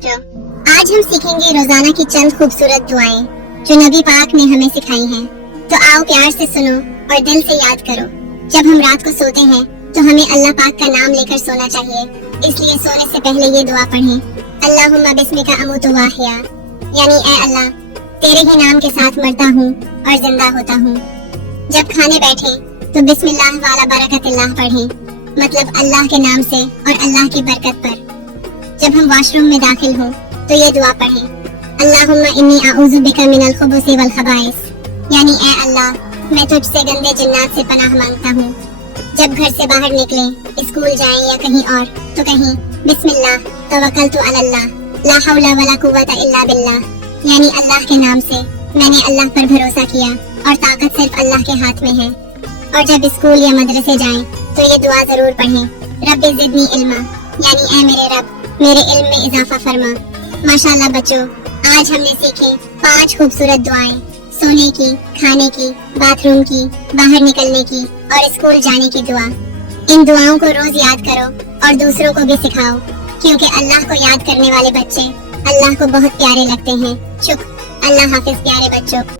आज हम सीखेंगे रोजाना की चंद खूबसूरत दुआएं जो नबी पाक ने हमें सिखाई हैं। तो आओ प्यार से सुनो और दिल से याद करो। जब हम रात को सोते हैं तो हमें अल्लाह पाक का नाम लेकर सोना चाहिए, इसलिए सोने से पहले ये दुआ पढ़ें। अल्लाहुम्मा बिस्मिका अमूतु व अहया, यानी ऐ अल्लाह तेरे ही नाम के साथ मरता हूँ और जिंदा होता हूँ। जब खाने बैठे तो बिस्मिल्लाह वाला बरकतिल्लाह पढ़ें, मतलब अल्लाह के नाम से और अल्लाह की बरकत पर। जब हम वॉशरूम में दाखिल हों तो ये दुआ पढ़ें। अल्लाहुम्मा इन्नी आऊज़ु बिका मिनल खुबुसी वल खबाइस, यानी ऐ अल्लाह मैं तुझसे गंदे जिन्नात से पनाह मांगता हूँ। जब घर से बाहर निकलें, स्कूल जाएं या कहीं और, तो कहीं बिस्मिल्लाह तवक्कलतु अलल्लाह ला हौला वला कुव्वता इल्ला बिल्लाह, यानी अल्लाह के नाम से मैंने अल्लाह पर भरोसा किया और ताकत सिर्फ अल्लाह के हाथ में है। और जब स्कूल या मदरसे जाएं तो ये दुआ जरूर पढ़ें। रब्बि ज़िदनी इल्मा, यानी ऐ मेरे रब मेरे इल्म में इजाफा फरमा। माशाल्लाह बच्चों, आज हमने सीखे 5 खूबसूरत दुआएं, सोने की, खाने की, बाथरूम की, बाहर निकलने की और स्कूल जाने की दुआ। इन दुआओं को रोज याद करो और दूसरों को भी सिखाओ, क्योंकि अल्लाह को याद करने वाले बच्चे अल्लाह को बहुत प्यारे लगते हैं। शुक्र। अल्लाह हाफिज प्यारे बच्चों।